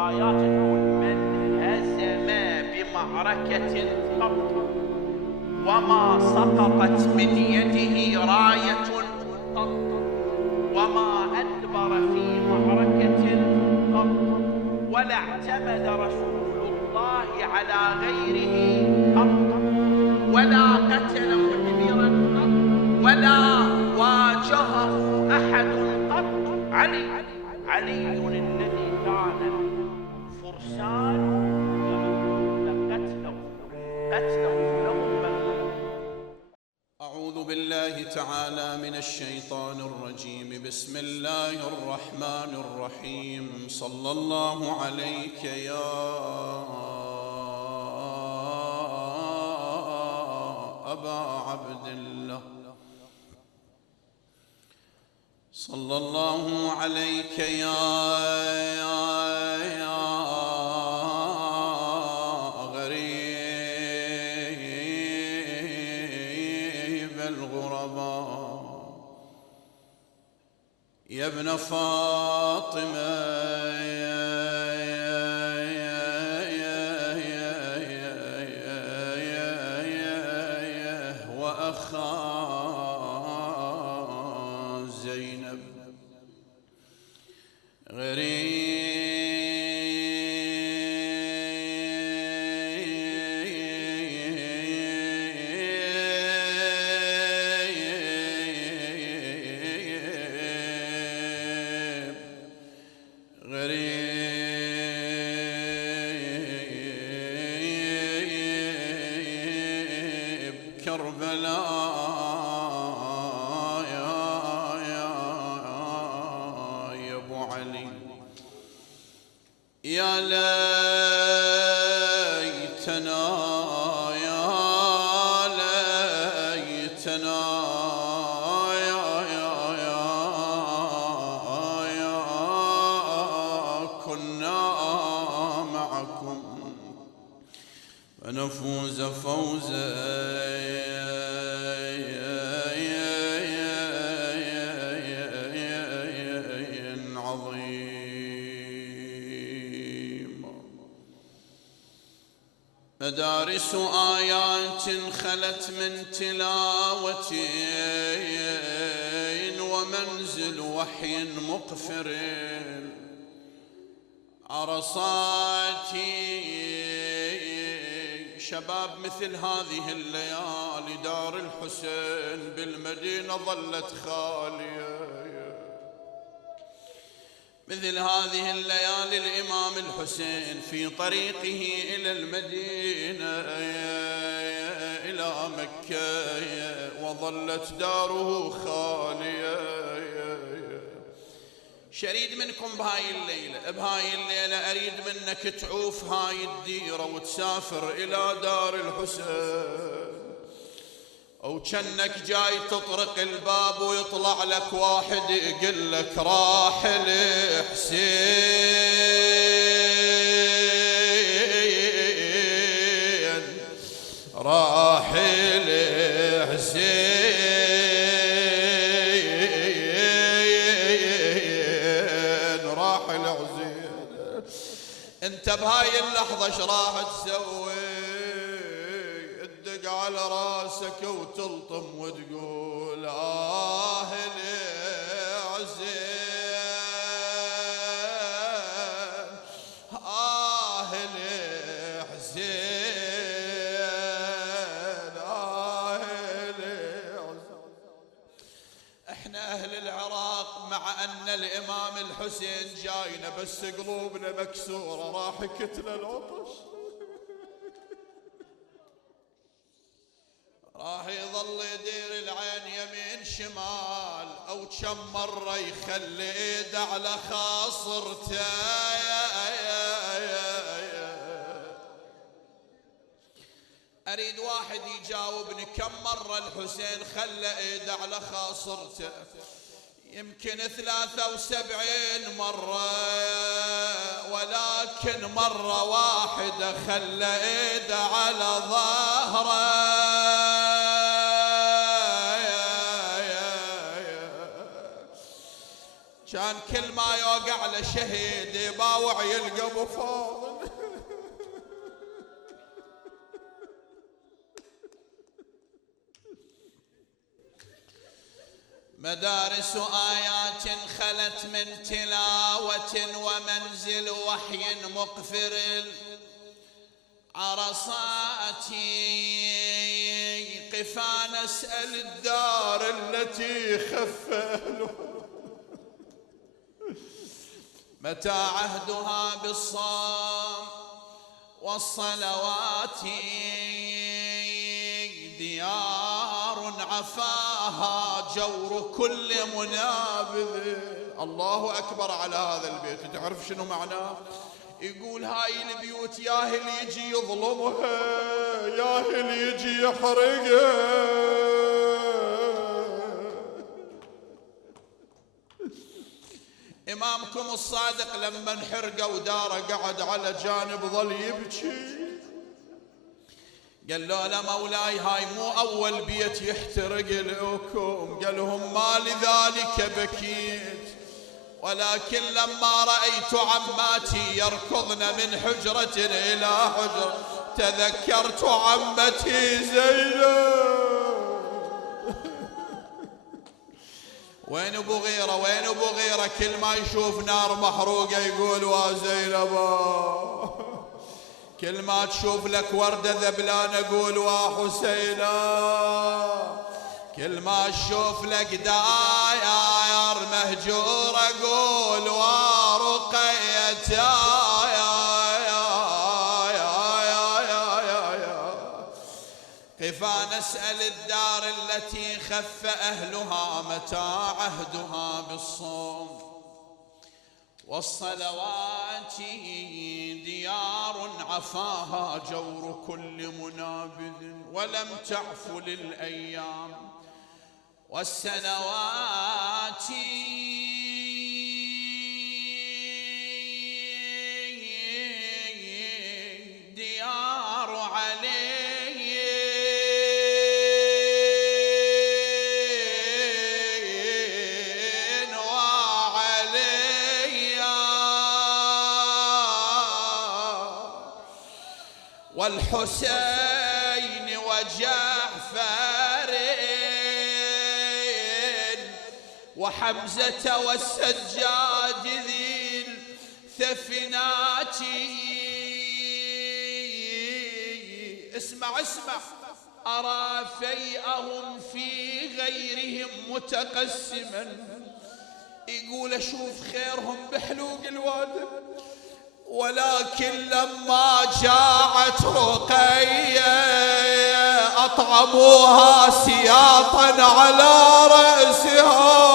الروايات تقول من هزم بمعركة قط وما سقطت من يده راية قط وما أدبر في معركة قط ولا اعتمد رسول الله على غيره قط ولا قتل مدبرا قط ولا واجهه أحد قط. علي الذي كان الفرسان قتله لهم بل. أعوذ بالله تعالى من الشيطان الرجيم. بسم الله الرحمن الرحيم. صلى الله عليك يا أبا عبد الله، صلى الله عليك يا غريب الغرباء، يا ابن فاطمة وأخا زينب، غريب كربلاء يا ابو علي. يا ليتنا يا ليتنا يا كنا معكم فنفوز فوزا مدارس آيات خلت من تلاوة ومنزل وحي مقفر عرصاتي شباب مثل هذه الليالي دار الحسين بالمدينة ظلت خالية. مثل هذه الليالي الإمام الحسين في طريقه إلى المدينة إلى مكة وظلت داره خالية. شريد منكم بهاي الليلة أريد منك تعوف هاي الديرة وتسافر إلى دار الحسين، أو كأنك جاي تطرق الباب ويطلع لك واحد يقول لك راحل حسين راحل حسين راحل حسين. انت بهاي اللحظة ايش راح تسوي؟ تدق على راسك وتلطم وتقول لي حسين لي حسين لي حسين. احنا اهل العراق مع ان الامام الحسين جاينا بس قلوبنا مكسورة راح كتنا العطش، راح يظل يدير العين يمين شمال او كم مرة يخلي ايده على خاصرته. اريد واحد يجاوبني كم مرة الحسين خلى ايده على خاصرته؟ يمكن 73 مرة، ولكن مرة واحدة خلى ايده على ظهره. كان كل ما يوقع له شهيد يباوع يلقى ابو فاضل. مدارس آيات خلت من تلاوة ومنزل وحي مقفر عرصاتي قفا نسأل الدار التي خف أهلها متى عهدها بالصوم والصلوات ديار عفاها جور كل منابذ. الله أكبر على هذا البيت. تعرف شنو معناه؟ يقول هاي البيوت ياهل يجي يظلمها ياهل يجي يحرقها. إمامكم الصادق لما انحرقه وداره قعد على جانب ظل يبكي. قال له لا مولاي هاي مو أول بيت يحترق لكم. قال لهم ما لذلك بكيت ولكن لما رأيت عماتي يركضن من حجرة إلى حجرة تذكرت عمتي زينب. وين ابو غيره وين ابو غيره؟ كل ما يشوف نار محروقه يقول وا زينبا. كل ما تشوف لك ورده ذبلانه يقول وا حسينا. كل ما اشوف لك داير مهجوره قول وا رقيه. قفا نسأل الدار التي خف أهلها متى عهدها بالصوم والصلوات ديار عفاها جور كل منابذ ولم تعف للأيام والسنوات ديار علي والحسين وجعفر وحمزة والسجاد ذي الثفنات. اسمع أرى فيئهم في غيرهم متقسما. يقول أشوف خيرهم بحلوق الوادم ولكن لما جاءت رقية أطعموها سياطا على رأسها.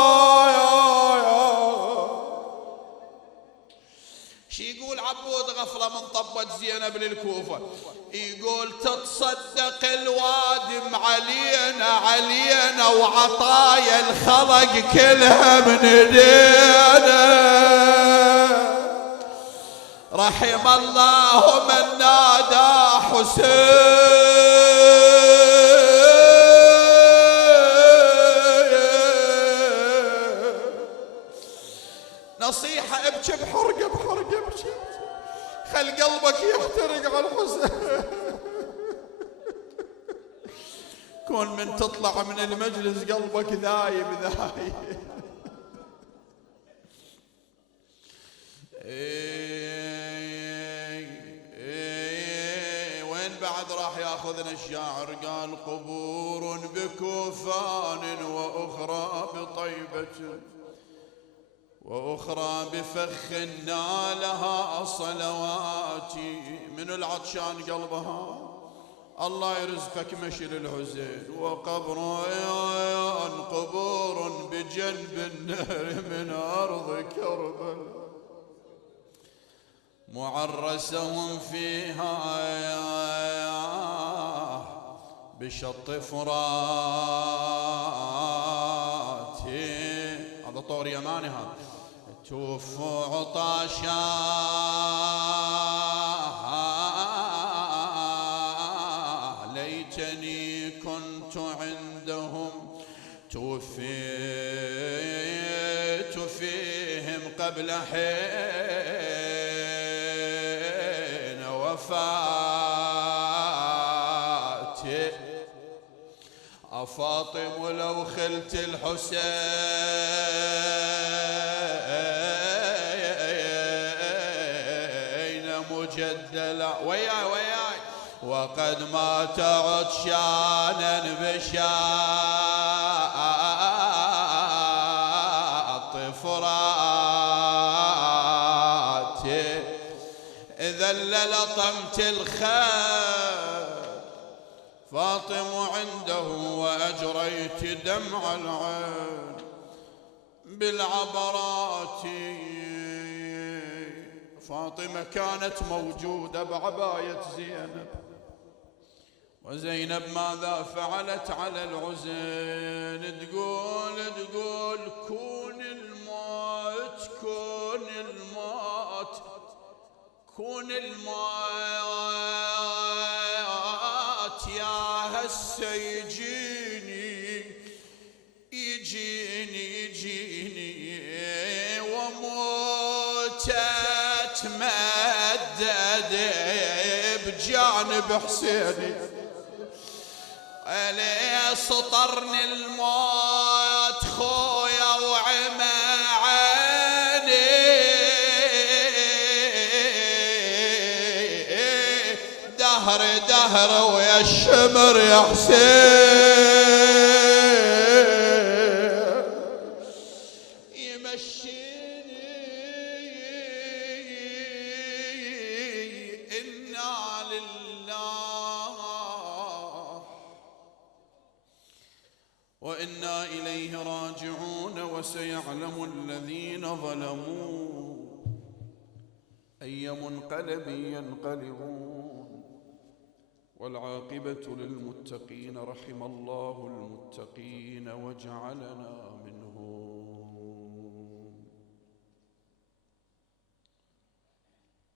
شي يقول عبود غفلة من طبت زينب للكوفة. يقول تتصدق الوادم علينا وعطايا الخلق كلها من ايدينا. رحم الله من نادى حسين. نصيحة ابكي بحرقة ابكي خل قلبك يحترق على الحسين. كون من تطلع من المجلس قلبك ذايب. بعد راح ياخذنا الشاعر قال قبور بكوفان وأخرى بطيبة وأخرى بفخ نالها صلواتي. من العطشان قلبها الله يرزقك مشي للحسين. وقبران قبور بجنب النهر من أرض كربلاء معرسهم فيها بشط فرات. هذا طور يماني هذا. توفوا عطاشا ليتني كنت عندهم توفيت في قبل حين وفاته فاطم لو خلت الحسين مجدلا وياي وقد مات عطشانا بشاط فراته إذا لطمت الخد فاطم عنده وأجريت دمع العين بالعبرات. فاطمة كانت موجودة بعباية زينب، وزينب ماذا فعلت على العزين؟ تقول كون الموت كون الموت كون الموت يا هسه يجيني وموتت مدد بجانب حسيني عليه سطرني الموت خويا وعمى عيني دهر ويا الشمر يا حسين يمشيني إنا لله وإنا إليه راجعون. وسيعلم الذين ظلموا أي منقلب ينقلبون والعاقبة للمتقين. رحم الله المتقين وجعلنا منهم.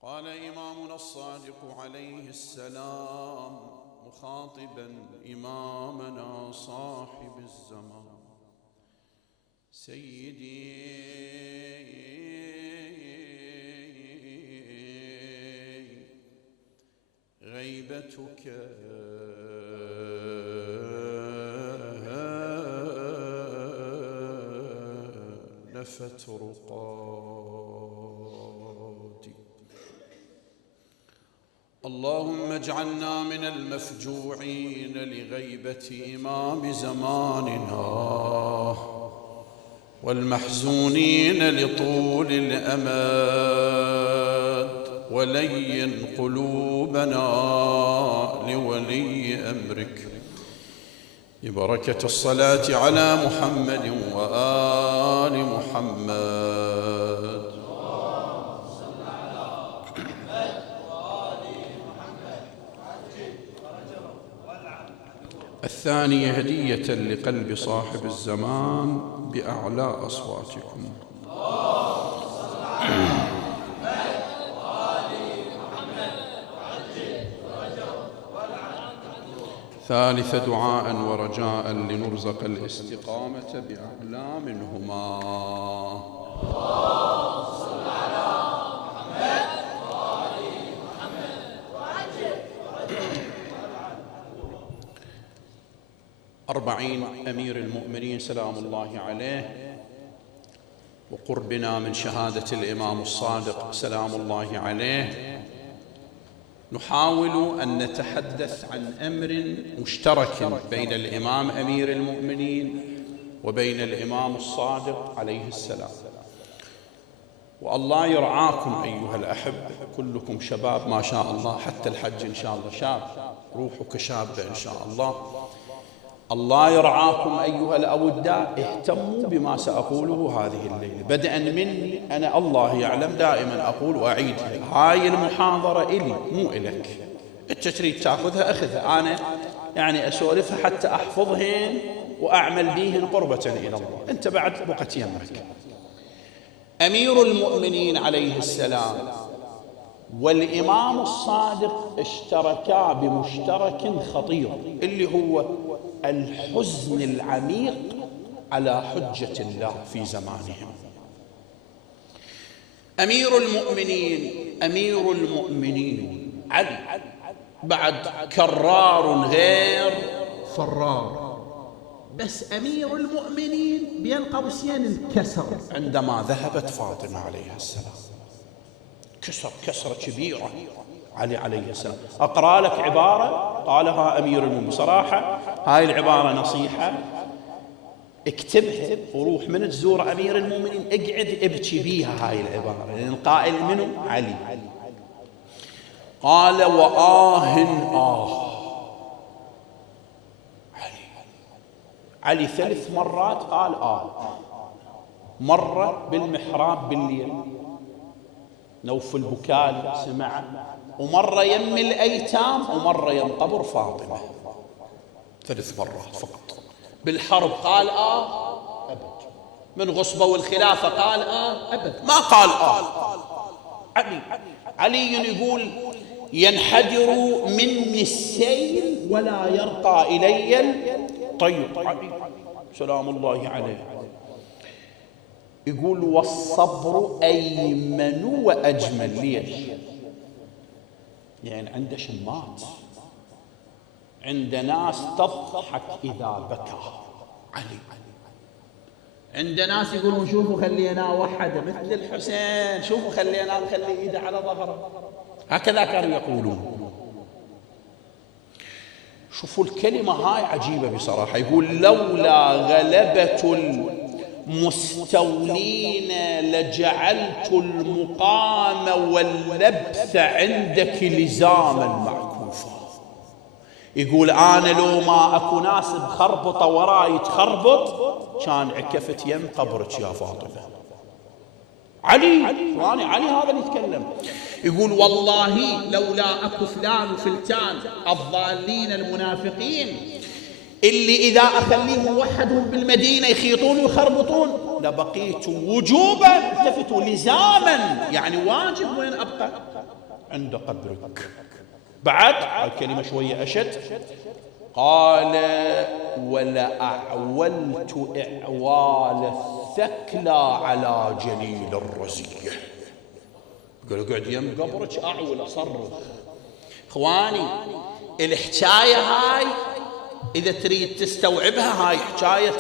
قال إمامنا الصادق عليه السلام مخاطبا إمامنا صاحب الزمان: سيدي غيبتك نفت رقاتي. اللهم اجعلنا من المفجوعين لغيبة إمام زماننا والمحزونين لطول الأمد، ولين قلوبنا لولي أمرك ببركة الصلاة على محمد وآل محمد. الثانية هدية لقلب صاحب الزمان بأعلى أصواتكم. ثالث دعاء ورجاء لنرزق الاستقامة بأعلى منهما. صل على محمد وآل محمد وعجل 40 أمير المؤمنين سلام الله عليه، وقربنا من شهادة الإمام الصادق سلام الله عليه، نحاول أن نتحدث عن أمر مشترك بين الإمام أمير المؤمنين وبين الإمام الصادق عليه السلام. والله يرعاكم أيها الأحبة، كلكم شباب ما شاء الله، حتى الحج إن شاء الله شاب، روحك شابة إن شاء الله. الله يرعاكم أيها الأوداء، اهتموا بما سأقوله هذه الليلة بدءا مني أنا. الله يعلم دائما أقول وأعيد، هاي المحاضرة إلي مو إلك، أنت تريد تأخذها أخذها، أنا يعني أسولفها حتى أحفظهن وأعمل بيهن قربة إلى الله، أنت بعد بقت يمك. أمير المؤمنين عليه السلام والإمام الصادق اشتركا بمشترك خطير، اللي هو الحزن العميق على حجة الله في زمانهم. أمير المؤمنين علي بعد كرار غير فرار، بس أمير المؤمنين بين قوسين انكسر عندما ذهبت فاطمة عليها السلام. كسرة كبيرة علي عليه السلام. أقرأ لك عبارة قالها أمير المؤمنين، صراحة هاي العبارة نصيحة، اكتبها وروح من تزور أمير المؤمنين اقعد ابكي بيها هاي العبارة، لأن القائل منه علي. قال علي 3 مرات قال مرة بالمحراب بالليل نوف البكالي سمع، ومرة يم الأيتام، ومرة يم قبر فاطمة. 3 مرات فقط. بالحرب قال أبد، من غصبة والخلافة قال أبد، ما قال علي يقول ينحدر مني السيل ولا يرقى إلي الطير. علي سلام الله عليه يقول والصبر أيمن وأجمل. ليش؟ يعني عنده شمات، عند ناس تضحك إذا بكى علي، عند ناس يقولون شوفوا خلينا وحده مثل الحسين، شوفوا خلينا نخلي إيده على ظهره، هكذا كانوا يقولون. شوفوا الكلمة هاي عجيبة بصراحة، يقول لولا غلبة المستولين لجعلت المقام واللبث عندك لزاما معكوفا. يقول أنا لو ما أكو ناس بخربطة وراي تخربط كان عكفت يم قبرك يا فاطمة. علي هذا اللي يتكلم. يقول والله لولا أكو فلان وفلتان الضالين المنافقين اللي إذا أخليهم وحدهم بالمدينة يخيطون ويخربطون لبقيت وجوبا، التفتوا لزاما، يعني واجب وين أبقى عند قبرك. بعد الكلمة شوية أشد، قال ولأعولت إعوال الثكلى على جليل الرزية. يقول اقعد يم قبرك أعول أصرخ. إخواني الحكاية هاي إذا تريد تستوعبها، هاي حكاية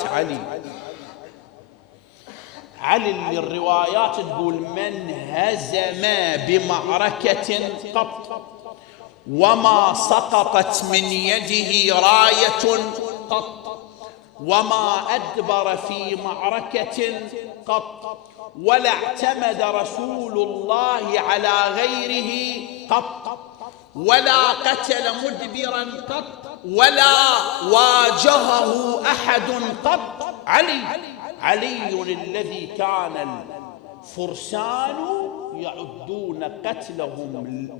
علي اللي الروايات تقول من هزم بمعركة قط وما سقطت من يده راية قط وما أدبر في معركة قط ولا اعتمد رسول الله على غيره قط ولا قتل مدبرا قط ولا واجهه أحد قط. علي الذي كان الفرسان يعدون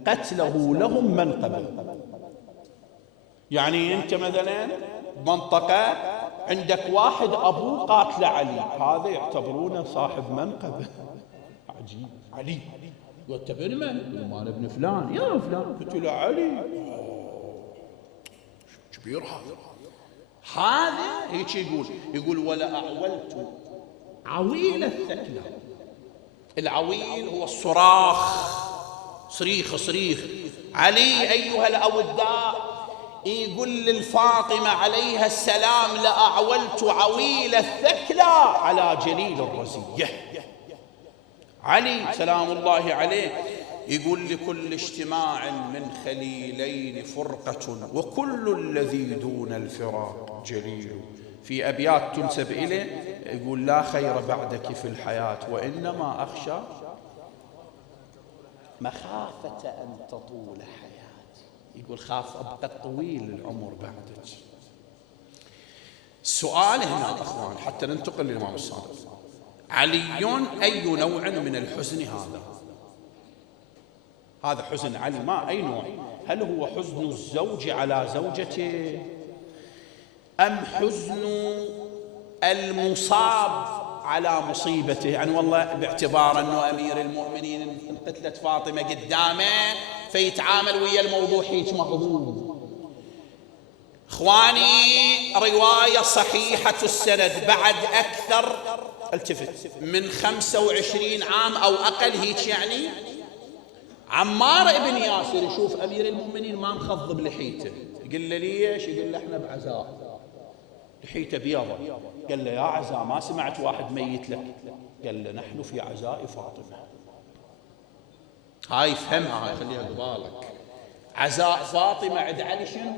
قتله لهم منقبا. يعني أنت مثلا منطقة عندك واحد أبوه قاتل علي، هذا يعتبرونه صاحب منقبة. عجيب. علي يعتبر من؟ يقول أنا ابن فلان، يا فلان قتل علي، كبير هذا هيك يقول ولا أعولت عويل الثكلى. العويل هو الصراخ، صريخ. علي أيها الأوداء يقول للفاطمة عليها السلام لأعولت عويل الثكلى على جليل الرزية. علي سلام الله عليه يقول لكل اجتماع من خليلين فرقة وكل الذي دون الفراق جليل. في أبيات تنسب إليه يقول لا خير بعدك في الحياة وإنما أخشى مخافة أن تطول حياتي. يقول خاف أبقى طويل العمر بعدك. السؤال هنا أخوان حتى ننتقل للإمام الصادق، علي أي نوع من الحزن هذا حزن علي ما أي نوع؟ هل هو حزن الزوج على زوجته أم حزن المصاب على مصيبته؟ يعني والله باعتبار أنه أمير المؤمنين قتلت فاطمة قدامه فيتعامل ويا الموضوع هيك مهضوم. إخواني رواية صحيحة السند بعد أكثر التفت، من 25 عام أو أقل هيك يعني. عمار بن ياسر يشوف أمير المؤمنين ما مخضب لحيته، يقول له ليش؟ يقول له احنا بعزاء، لحيته بيضة. قال له يا عزاء ما سمعت واحد ميت لك؟ قال له نحن في عزاء فاطمة. هاي فهمها، هاي خليها قبالك. عزاء فاطمة عند علي شنو؟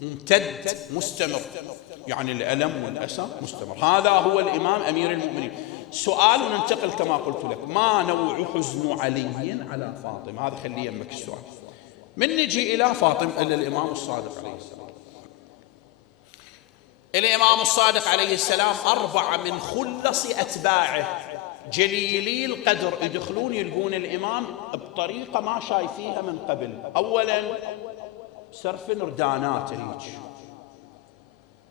ممتد مستمر، يعني الألم والأسى مستمر. هذا هو الإمام أمير المؤمنين. سؤال وننتقل كما قلت لك، ما نوع حزن علي على فاطمة؟ هذا خليه يمك السؤال. من نجي إلى فاطمة، إلى الإمام الصادق عليه السلام. الإمام الصادق عليه السلام 4 من خلص أتباعه جليلي القدر يدخلون يلقون الإمام بطريقة ما شايفيها من قبل. أولا سرف رداناته هيك،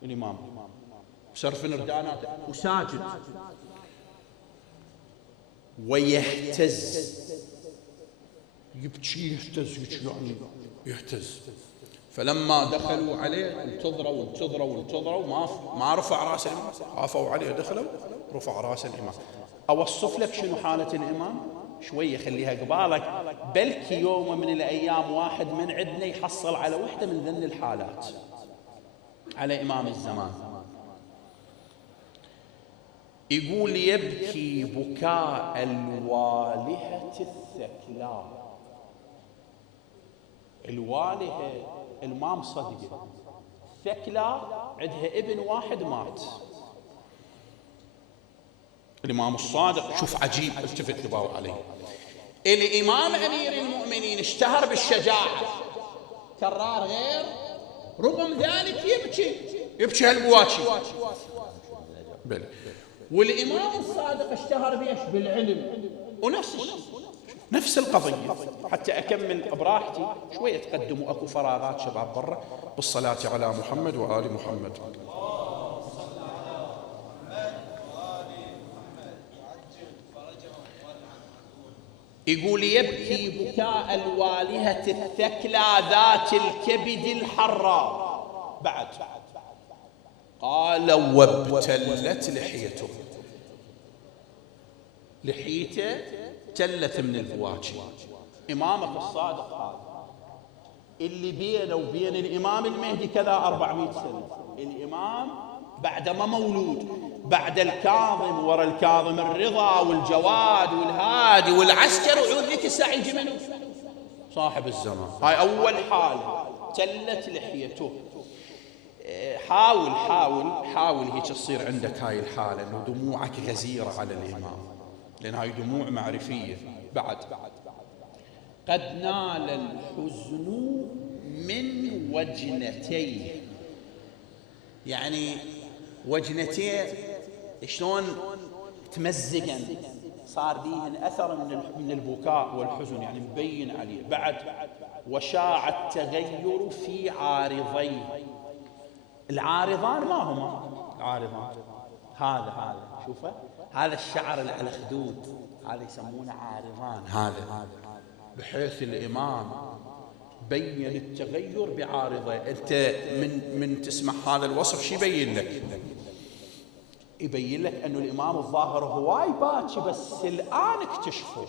الإمام سرف رداناته وساجد ويهتز، يبكي يهتز يعني يهتز. فلما دخلوا عليه انتظروا ما رفع راس الإمام، خافوا عليه، دخلوا رفع راس الإمام. أوصف لك شنو حالة الإمام شوية، خليها قبالك، بلكي يوم من الأيام واحد من عندنا يحصل على وحدة من ذن الحالات على إمام الزمان. يقول يبكي بكاء الوالهة الثكلاء. الوالهة المام صدقة، ثكلاء عندها ابن واحد مات. الإمام الصادق شوف عجيب، التفت لباو عليه. الإمام أمير المؤمنين اشتهر بالشجاعة، كرار غير، رغم ذلك يبكي هالبواكي. والإمام الصادق اشتهر بيش؟ بالعلم. ونفس الشيء، نفس القضية. حتى أكمل براحتي شوية، تقدموا أكو فراغات شباب برا بالصلاة على محمد وآل محمد. يقول يبكي بكاء الوالهة الثكلى ذات الكبد الحراء. بعد قال وابتلت لحيته، لحيته تلت من البواكي. إمامك الصادق هذا اللي بينه وبين الإمام المهدي كذا 400 سنة. الإمام بعد ما مولود، بعد الكاظم، ورا الكاظم الرضا والجواد والهادي والعسكر، وعود ذيك الساعة يجي منه صاحب الزمان. هاي أول حالة، تلت لحيته. حاول هيك تصير عندك هاي الحالة، إنه دموعك غزيرة على الإمام، لأن هاي دموع معرفية. بعد قد نال الحزن من وجنتيه، يعني وجنتيه شلون تمزقن، صار بيهن أثر من البكاء والحزن، يعني مبين عليه. بعد وشاع التغير في عارضيه. العارضان ما هما العارضان؟ هذا شوفه، هذا الشعر اللي على الخدود هذا يسمونه عارضان. هذا بحيث الإمام بين التغير بعارضه. أنت من تسمع هذا الوصف شو يبين لك؟ يبين لك أنه الإمام الظاهر هواي باكي، بس الآن اكتشفوا.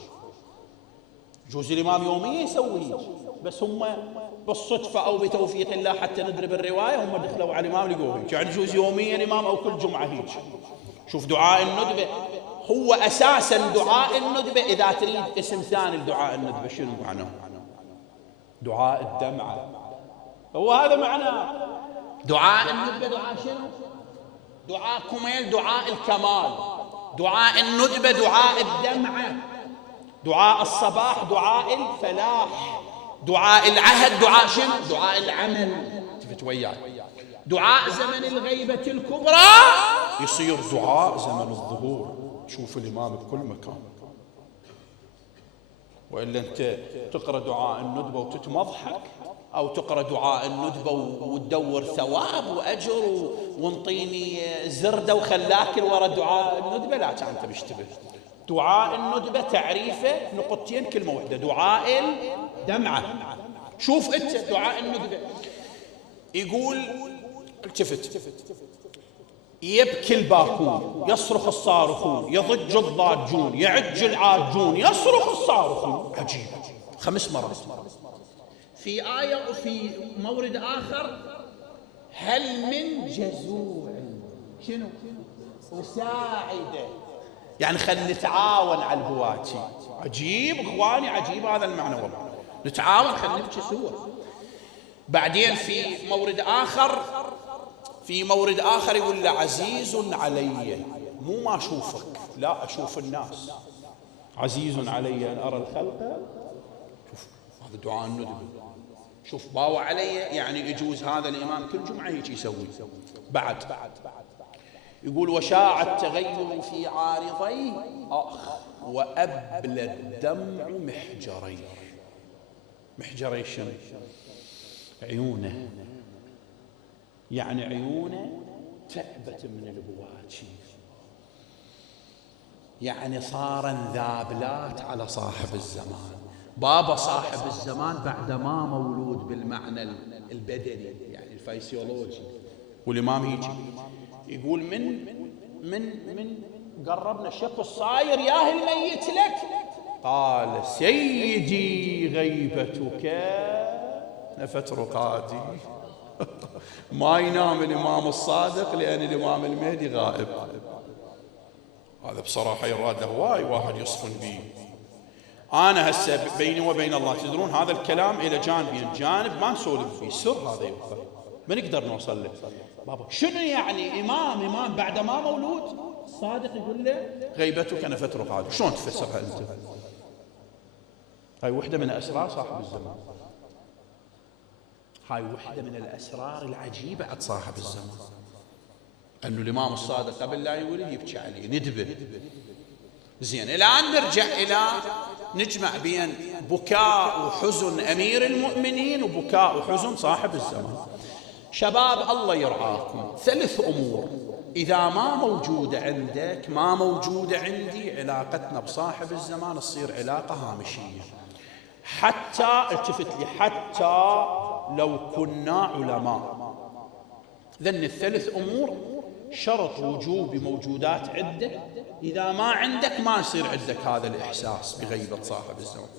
جوز الإمام يوميا يسوي، بس هم بالصدفة أو بتوفيق الله حتى نضرب الرواية، هم دخلوا على الإمام لقوه هيك، يعني جوز يوميا الإمام أو كل جمعة هيك. شوف دعاء الندبة، هو أساسا دعاء الندبة إذا تريد اسم ثاني لدعاء الندبة شنو معناه؟ دعاء الدمعة، هو هذا معناه دعاء الندبة. دعاء شنو؟ دعاء كميل، دعاء الكمال. دعاء الندبة دعاء الدمعة. دعاء الصباح دعاء الفلاح. دعاء العهد دعاء شنو؟ دعاء العمل. تفت وياي. دعاء زمن الغيبة الكبرى يصير دعاء زمن الظهور. تشوف الإمام بكل مكان. وإلا أنت تقرأ دعاء الندبة وتتمضحك، أو تقرأ دعاء الندبة وتدور ثواب وأجر وانطيني زردة وخلاك ورا دعاء الندبة. لا أنت بيشتبه. دعاء الندبة تعريفه نقطتين كلمة واحدة، دعاء الدمعة. شوف أنت دعاء الندبة يقول التفت يبكي الباكون، يصرخ الصارخون، يضج الضاجون، يعج العاجون، يصرخ الصارخون. عجيب، 5 مرات. في آية وفي مورد آخر هل من جزوع شنو وساعدة، يعني خل نتعاون على البواكي. عجيب اخواني، عجيب هذا المعنى والله، نتعاون خل نبكي سوا. بعدين في مورد آخر يقول له عزيز علي، مو ما أشوفك، لا أشوف الناس. عزيز علي أن أرى الخلق. شوف هذا دعاء الندب. شوف باوى علي، يعني يجوز هذا الإمام كل جمعة هيك يسوي. بعد يقول وشاع التغير في عارضي وأبلى الدمع محجري. محجري شنو؟ عيونه، يعني عيونه تعبت من البواكي، يعني صار انذابلات على صاحب الزمان. بابا صاحب الزمان بعد ما مولود بالمعنى البدني يعني الفيسيولوجي. والإمام يجي يقول من قربنا الشق الصاير ياهي الميت لك، قال سيدي غيبتك نفت رقادي. ما ينام الإمام الصادق لأن الإمام المهدي غائب. هذا بصراحة يراد هواي واحد يصفن به. أنا هسه بيني وبين الله تدرون هذا الكلام إلى جانبين، جانب ما نسولف فيه، سر هذا يبقى ما نقدر نوصل له. بابا شنو يعني إمام بعد ما مولود الصادق يقول له غيبتك نفت رقادي؟ شلون تفسرها أنت؟ هاي وحدة من أسرار صاحب الزمان، هاي وحدة من الأسرار العجيبة عند صاحب الزمان، أنه الإمام الصادق قبل لا يولد يبكي عليه ندبه. زين، الآن نرجع إلى نجمع بين بكاء وحزن أمير المؤمنين وبكاء وحزن صاحب الزمان. شباب الله يرعاكم، 3 أمور إذا ما موجودة عندك ما موجودة عندي، علاقتنا بصاحب الزمان تصير علاقة هامشية. حتى التفت لي، حتى لو كنا علماء، ذن ال3 أمور شرط وجوب موجودات عندك. إذا ما عندك ما يصير عندك هذا الإحساس بغيبة صاحب الزمان.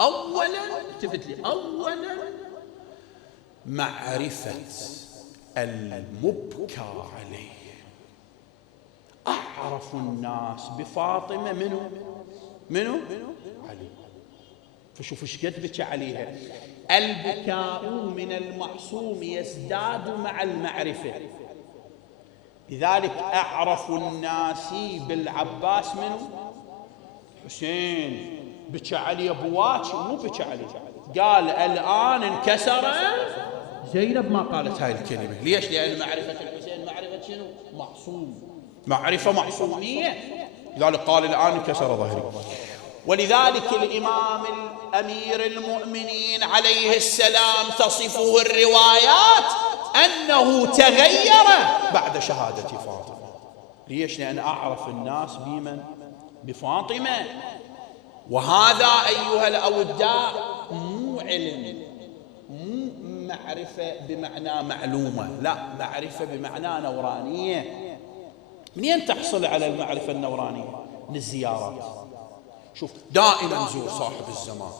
أولا التفت لي، أولا معرفة المبكى عليه. أعرف الناس بفاطمة منو علي. فشوف ايش قد بكى عليها. البكاء من المعصوم يزداد مع المعرفة. لذلك أعرف الناس بالعباس منو؟ حسين. بكى علي بواكي، مو بكى علي، قال الآن انكسر زينب. ما قالت هاي الكلمة ليش؟ لأن معرفة الحسين معرفة شنو؟ معصوم، معرفة معصومية. لذلك قال الآن انكسر ظهري. ولذلك الإمام الأمير المؤمنين عليه السلام تصفه الروايات أنه تغير بعد شهادة فاطمة. ليش؟ لأن أعرف الناس بمن؟ بفاطمة. وهذا أيها الأوداع مو علم، مو معرفة بمعنى معلومة، لا، معرفة بمعنى نورانية. منين تحصل على المعرفة النورانية؟ من الزيارات. شوف دائما زور صاحب الزمان،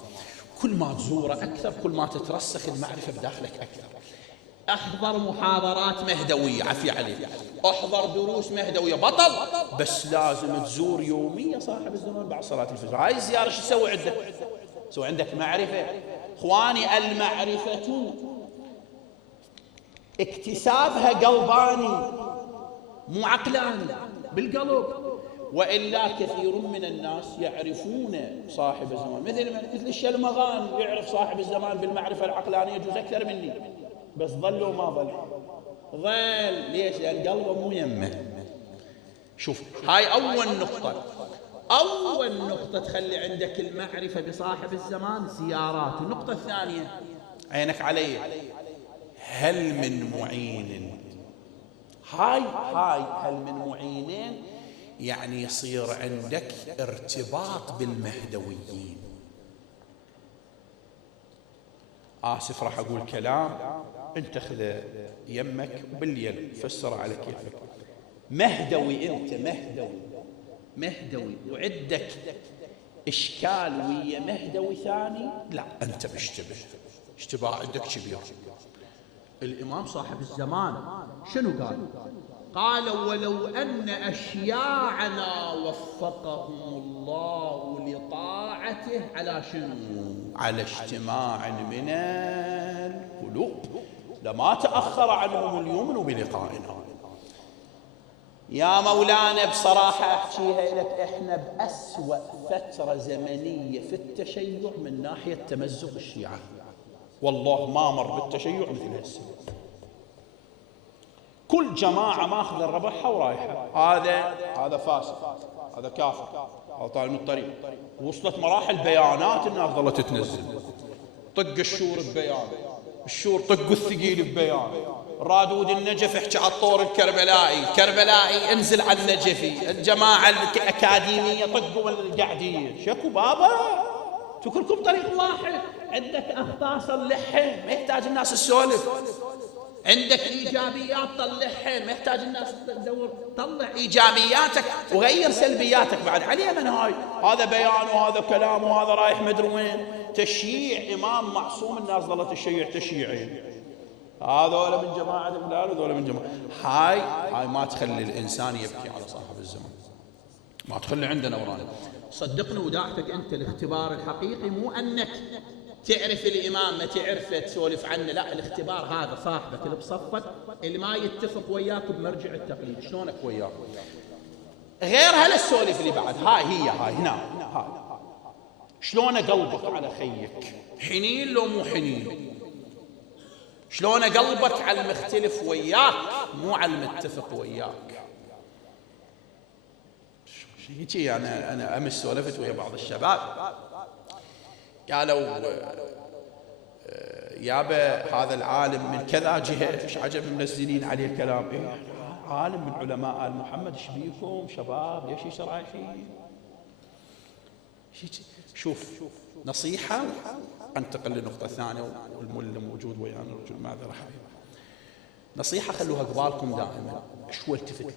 كل ما تزوره أكثر كل ما تترسخ المعرفة بداخلك أكثر. احضر محاضرات مهدوية، عفي عليك، احضر دروس مهدوية، بطل، بس لازم تزور يوميا صاحب الزمان بعد صلاة الفجر. هاي الزيارة شو تسوي عندك؟ تسوي عندك معرفة. اخواني المعرفة اكتسابها قلباني مو عقلاني، بالقلب. وإلا كثير من الناس يعرفون صاحب الزمان مثل الشلمغان يعرف صاحب الزمان بالمعرفة العقلانية يجوز أكثر مني، بس ظلوا ما ظل. ليش؟ لأن قلبه مو يمه. شوف هاي أول نقطة. أول نقطة تخلي عندك المعرفة بصاحب الزمان زيارات. النقطة الثانية عينك علي، هل من معين؟ هاي هل من معينين يعني يصير عندك ارتباط بالمهدويين. آسف راح أقول كلام انت خذ يمك بالليل فسر على كيفك. مهدوي أنت، مهدوي وعندك إشكال ويا مهدوي ثاني، لا أنت مشتبه، اشتباه عندك كبير. الإمام صاحب الزمان شنو قال؟ قال ولو أن أشياعنا وفقهم الله لطاعته على شنو؟ على اجتماع من القلوب لما تأخر عنهم اليمن بلقائنا. يا مولانا بصراحة أحكيها لك، إحنا بأسوأ فترة زمنية في التشيع من ناحية تمزق الشيعة، والله ما مر بالتشيع مثل هسه. كل جماعة ماخذ الربحها ورايحة، هذا فاسق، هذا كافر، هذا طالع من الطريق. وصلت مراحل بيانات الناس ظلت تنزل، طق الشور ببيان، الشور طق الثقيل ببيان، رادود النجف احكي على الطور الكربلائي انزل على النجفي، الجماعة الأكاديمية طقوا القعدية. شكو بابا كلكم طريق واحد، عندك أخطاء صلحها، ما يحتاج الناس تسولف. عندك إيجابيات طلعها، ما يحتاج الناس تدور، طلع إيجابياتك وغير سلبياتك بعد. عليه من هاي؟ هذا بيان وهذا كلام وهذا رايح مدري وين. تشييع إمام معصوم الناس ظلت تشيع تشيعين، هذول من جماعة فلان وهذول من جماعة. هاي ما تخلي الإنسان يبكي على صاحب الزمان، ما تخلي عنده نوراني. صدقني وداعتك أنت الاختبار الحقيقي مو أنك تعرف الإمام ما تعرفه تسولف عنه، لا، الاختبار هذا صاحبك اللي بصفك اللي ما يتفق وياك بمرجع التقليد، شلونك وياك غير هالسولف اللي بعد. هاي هنا هاي شلون قلبك على خيك، حنين لو مو حنين؟ شلون قلبك على المختلف وياك مو على المتفق وياك؟ شيء أنا أمس سولفت ويا بعض الشباب، قالوا يابا هذا العالم من كذا جهة، ايش عجب منزلين عليه الكلام. إيه عالم من علماء آل محمد، ايش بيكم شباب، ليش ايش رايحين؟ شوف نصيحة، انتقل للنقطة الثانية والمل موجود ويانا الرجل معذرة حبيبي. نصيحة خلوها قبالكم دائما، شو التفت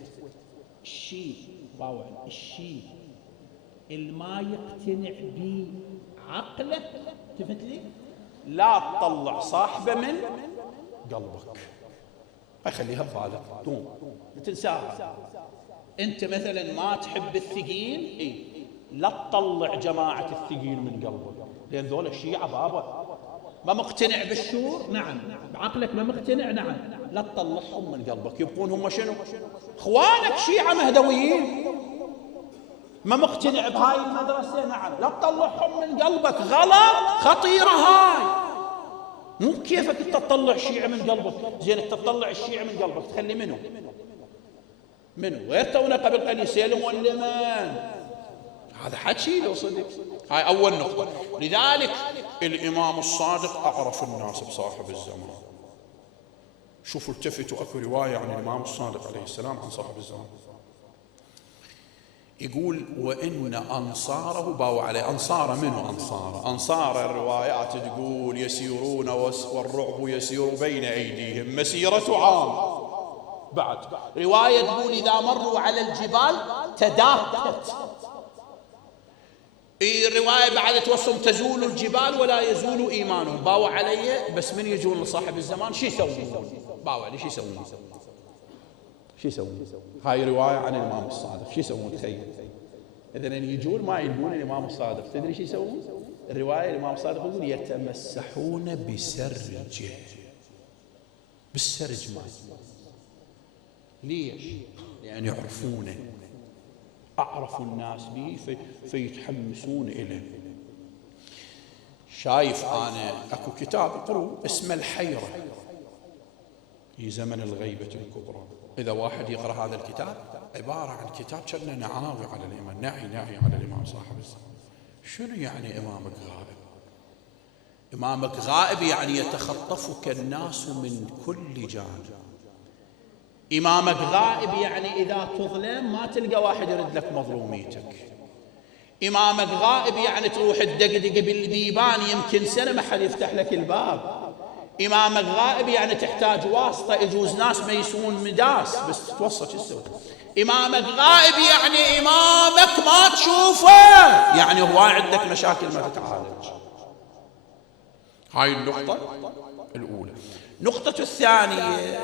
الشيء باوع، الشيء اللي ما يقتنع به عقلك التفت لي، لا تطلع صاحبه من قلبك، خليها ببالك دوم لا تنساها. انت مثلا ما تحب الثقيل، لا تطلع جماعة الثقيل من قلبك، لأن ذول الشيعة بابا ما مقتنع بالشور، نعم بعقلك ما مقتنع، نعم لا تطلعهم من قلبك، يبقون هم شنو؟ اخوانك شيعة مهدويين، ما مقتنع بهاي المدرسة، نعم لا تطلعهم من قلبك، غلط، خطيرة هاي. مو كيفك انت تطلع شيعة من قلبك، زين انت تطلع الشيعة من قلبك تخلي منه غير تونا قبل قليل سيلم واللمان، هذا حكي لو صدق. هاي أول نقطة. لذلك الإمام الصادق أعرف الناس بصاحب الزمان. شوفوا التفتوا، أكو رواية عن الإمام الصادق عليه السلام عن صاحب الزمان، يقول وإن أنصاره باوا عليه. أنصار منه أنصار الروايات تقول يسيرون والرعب يسير بين أيديهم مسيرة عام. بعد رواية تقول إذا مروا على الجبال تداكت. الرواية بعد توصم تزول الجبال ولا يزول إيمانهم. باوا علي بس من يجون لصاحب الزمان شو يسوون؟ باوا علي شو يسوون؟ هاي رواية عن الإمام الصادق، شو يسوون؟ تخيل إذن يجون ما يلقون الإمام الصادق، تدري شو يسوون؟ الرواية الإمام الصادق يقول يتمسحون بسرجه، بالسرج مال. ليش؟ لأن يعرفونه، أعرف الناس به فيتحمسون إليه. شايف أنا أكو كتاب اقروا اسمه الحيرة في زمن الغيبة الكبرى. إذا واحد يقرأ هذا الكتاب عبارة عن كتاب كأنه نعاوي على الإمام، ناعي على الإمام صاحب الزمان. شنو يعني إمامك غائب؟ إمامك غائب يعني يتخطفك الناس من كل جانب. إمامك غائب يعني إذا تظلم ما تلقى واحد يرد لك مظلوميتك. إمامك غائب يعني تروح تدقدق بالبيبان يمكن سنة ما حد يفتح لك الباب. إمامك غائب يعني تحتاج واسطة، يجوز ناس ما يسوون مداس بس تتوصل شو تسوي. إمامك غائب يعني إمامك ما تشوفه، يعني هو عندك مشاكل ما تتعالج. هاي النقطة الأولى. النقطة الثانية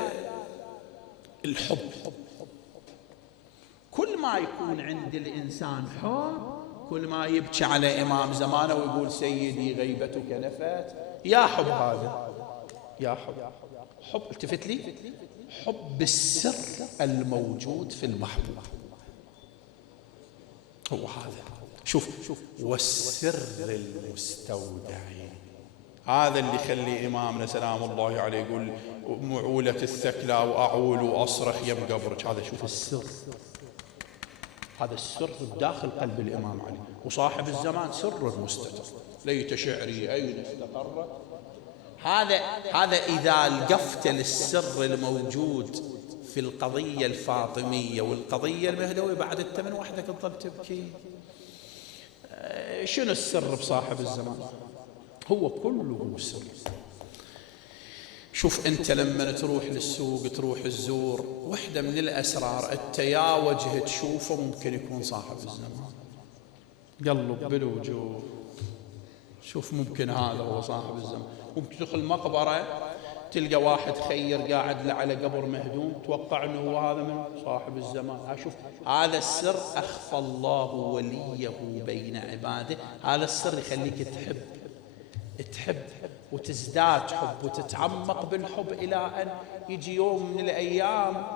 الحب. كل ما يكون عند الإنسان حب كل ما يبكي على إمام زمانه ويقول سيدي غيبتك نفت. يا حب هذا، يا حب التفت لي، حب السر الموجود في المحبوب. هو هذا، شوف والسر المستودع، هذا اللي يخلي إمامنا سلام الله عليه يقول معولة الثكلى وأعول وأصرخ يم قبرك. هذا شوف السر، هذا السر بداخل قلب الإمام علي. وصاحب الزمان سر مستتر، ليت شعري أين استقرت. هذا إذا القفت للسر الموجود في القضية الفاطمية والقضية المهدوية بعد أنت من وحدك تظل تبكي. شنو السر بصاحب الزمان؟ هو كله سر. شوف أنت لما تروح للسوق تروح الزور، وحدة من الأسرار أنت يا وجه تشوفه ممكن يكون صاحب الزمان. قلب بالوجوه، شوف ممكن هذا هو صاحب الزمان. ممكن تدخل مقبرة تلقى واحد خير قاعد على قبر مهدوم، توقع أنه هو هذا من صاحب الزمان. شوف هذا السر أخفى الله وليه بين عباده. هذا السر يخليك تحب وتزداد حب وتتعمق بالحب إلى أن يجي يوم من الأيام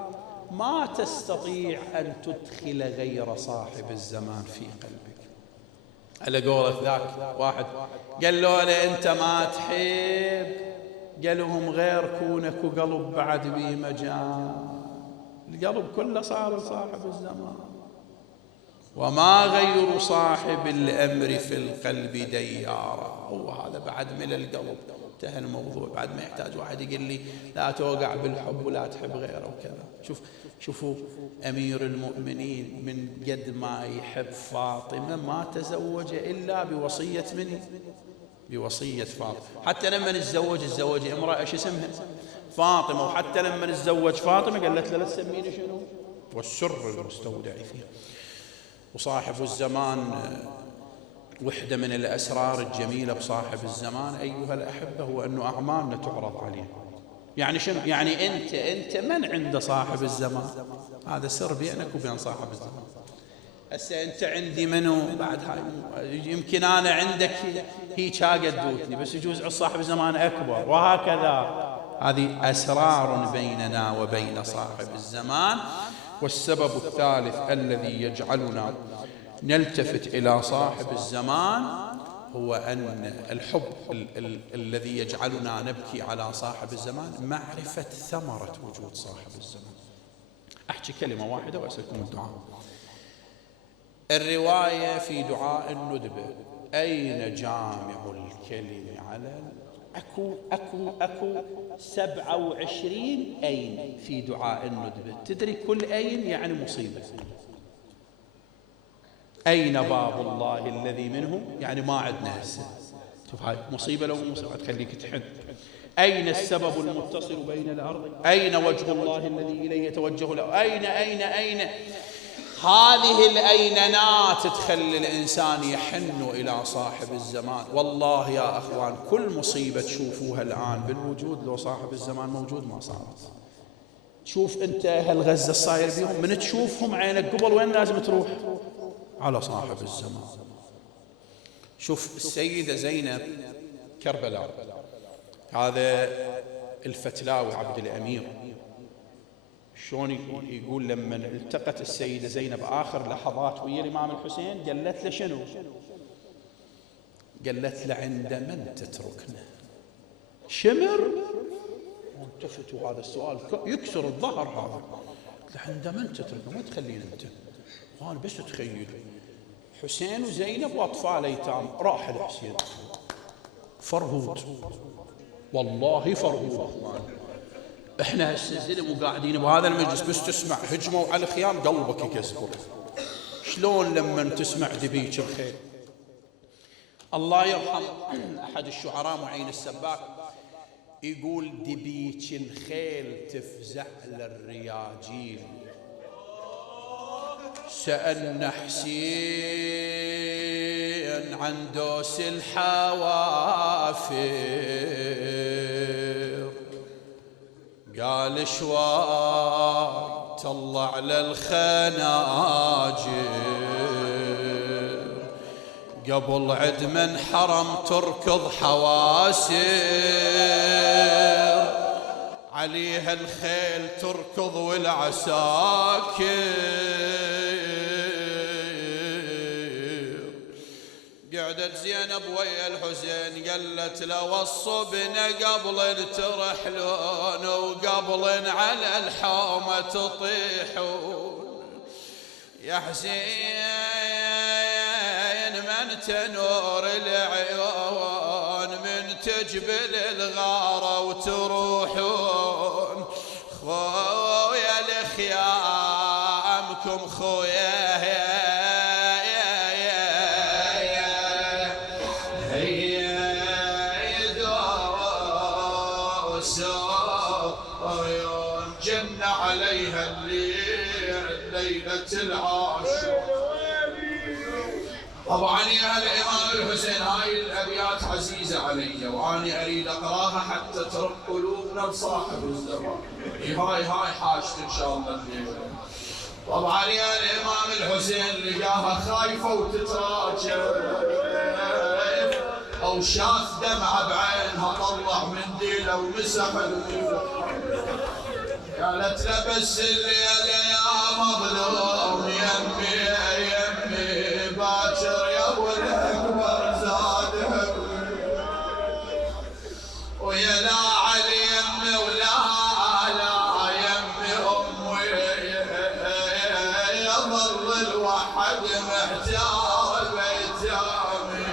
ما تستطيع أن تدخل غير صاحب الزمان في قلبك. على قولة ذاك واحد قال له أنت ما تحب، قال لهم غير كونك وقلب بعد بي مجال. القلب كله صار صاحب الزمان، وما غير صاحب الأمر في القلب ديارا. هو هذا بعد من القلب انتهى الموضوع، بعد ما يحتاج واحد يقول لي لا توقع بالحب ولا تحب غيره وكذا. شوفوا أمير المؤمنين من قد ما يحب فاطمة ما تزوج إلا بوصية مني، بوصية فاطمة. حتى لما نتزوج امرأة ايش اسمها؟ فاطمة. وحتى لما نتزوج فاطمة قالت له لا تسميني شنو؟ والسر المستودع فيها. وصاحب الزمان وحدة من الأسرار الجميلة بصاحب الزمان أيها الأحبة هو أنه أعمالنا تعرض عليه. يعني شنو؟ يعني أنت من عند صاحب الزمان؟ هذا سر بينك وبين صاحب الزمان. هسه أنت عندي منو بعد هاي؟ يمكن أنا عندك هيك قدوتني، بس يجوز صاحب الزمان أكبر، وهكذا. هذه أسرار بيننا وبين صاحب الزمان. والسبب الثالث الذي يجعلنا نلتفت إلى صاحب الزمان هو أن الحب الذي يجعلنا نبكي على صاحب الزمان معرفة ثمرة وجود صاحب الزمان. أحكي كلمة واحدة وأسألكم الدعاء. الرواية في دعاء الندبة أين جامع الكلم على أكو 27 أين في دعاء الندبة. تدري كل أين يعني مصيبة. أين باب الله الذي منه يعني ما عندنا هسه. شوف هاي مصيبة لو مصيبة تخليك تحن. أين السبب المتصل بين الأرض؟ أين وجه الله الذي إليه يتوجه له؟ أين هذه الأينات تخلي الإنسان يحن إلى صاحب الزمان. والله يا أخوان كل مصيبة تشوفوها الآن بالوجود لو صاحب الزمان موجود ما صارت. شوف أنت أهل غزة الصاير بيهم، من تشوفهم عينك قبل وين لازم تروح؟ على صاحب الزمان. شوف السيدة زينب كربلاء، هذا الفتلاوي عبد الأمير شلون يقول لما التقت السيدة زينب آخر لحظات ويا الإمام الحسين قالت له شنو؟ قالت له عند من تتركنا؟ شمر والتفتوا. هذا السؤال يكسر الظهر. هذا عند من تتركنا؟ ما تخلينا أنت. وأنا بس تخيل حسين وزينب وأطفال أيتام. راح الحسين فرهود، والله فرهود. احنا هسه زلم وقاعدين بهذا المجلس بس تسمع هجموا على الخيام قلبك يكسر. شلون لما تسمع دبيج الخيل؟ الله يرحم احد الشعراء معين السباك يقول دبيك الخيل تفزع للرياجيل، سألنا حسين عن دوس الحوافر، قال شواي طلع للخناجر، قبل عد من حرم تركض حواسر، عليها الخيل تركض والعساكر. قعدت زينب ويا الحسين قالت له وصبنا قبل ترحلون وقبل على الحومة تطيحون، يا حسين من تنور العيون من تجبل الغارة وتروحون، خويا لخيامكم خويا جن عليها الليل ليلة العاشر. طبعا يا الإمام الحسين هاي الأبيات عزيزة علي وأنا أريد أقراها حتى ترق قلوبنا لصاحب الزمان. هاي حاجة إن شاء الله الليلة. طبعا يا الإمام الحسين لقاها خايفة وتتراجع، أو شاف دمعة بعينها طلع منديله ومسح الدموع، قالت له بس الليلة يا مظلوم يمي يمي باكر يا ابو الاكبر زاد ويا لا علي يمي ولا لا يمي امي يظل الوحد محتار بيتامي.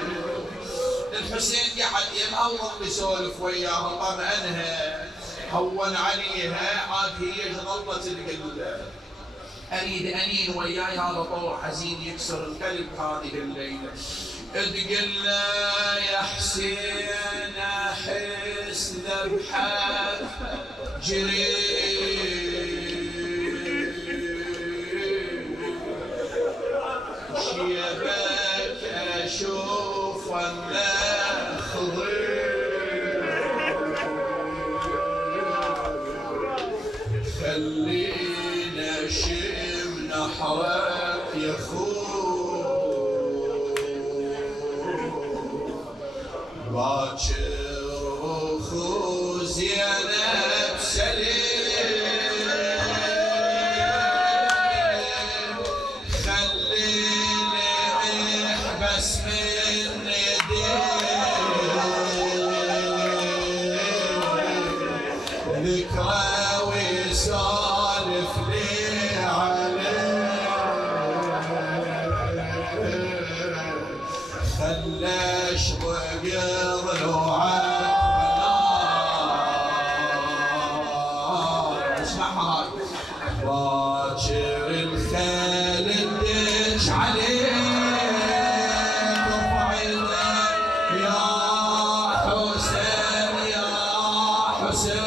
الحسين قعد يمهوط بيسولف وياها طمأنها هون عليها، عاد هي ظلت تقول اريد انين وياي هذا طور حزين يكسر القلب هذه الليله. تقول له يا حسين احس ذبحه جريح، شيبك اشوف ولا خلينا شم نحرك يا خوي باكر وخو زينب سليم، خليني احبس من يديك ذكرى سالف لي عليه، خلاش وقض الوعد اسمعها باكر الخيل الدش عليه ارفع يدك يا حسين يا حسين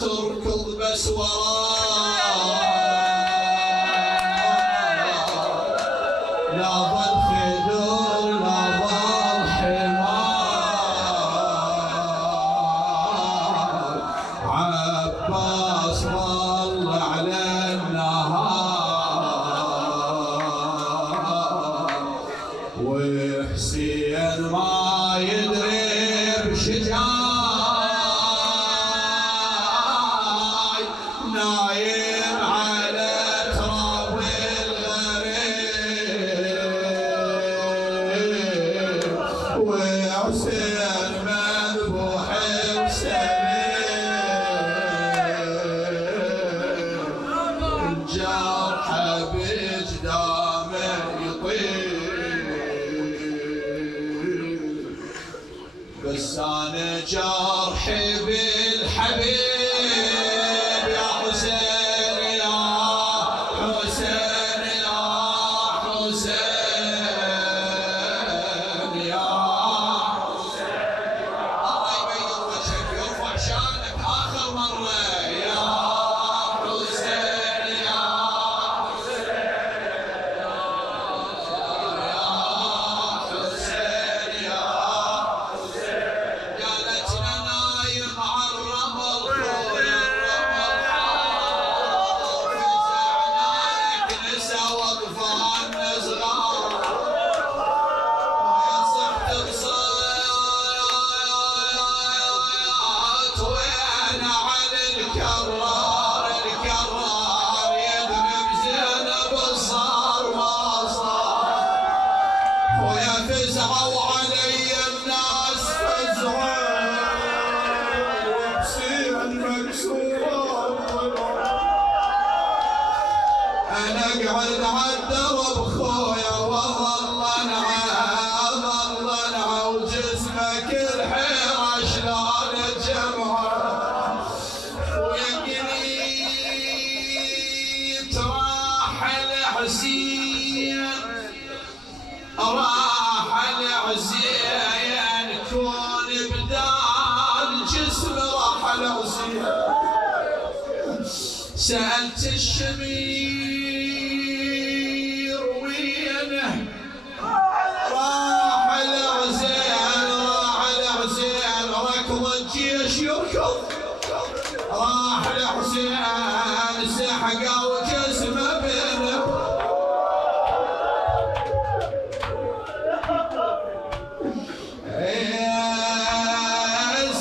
تركض بس وراي لا ظل خدور لا ظل حمار، عباس ظل على النهار وحسين ما يدري بشجار نايم على تراب الغريب. اقعد عالدرب خويا والله وجسمك الحيرة شلون جمعه ويقليت راح الحسين كون بدال جسم راح الحسين سألت الشمير وينه راح الحسين ركض الجيش يركض راح الحسين سحقه وجسمه بينه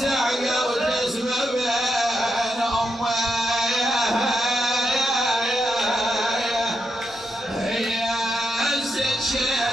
سحقه وجسمه بين امه يا زين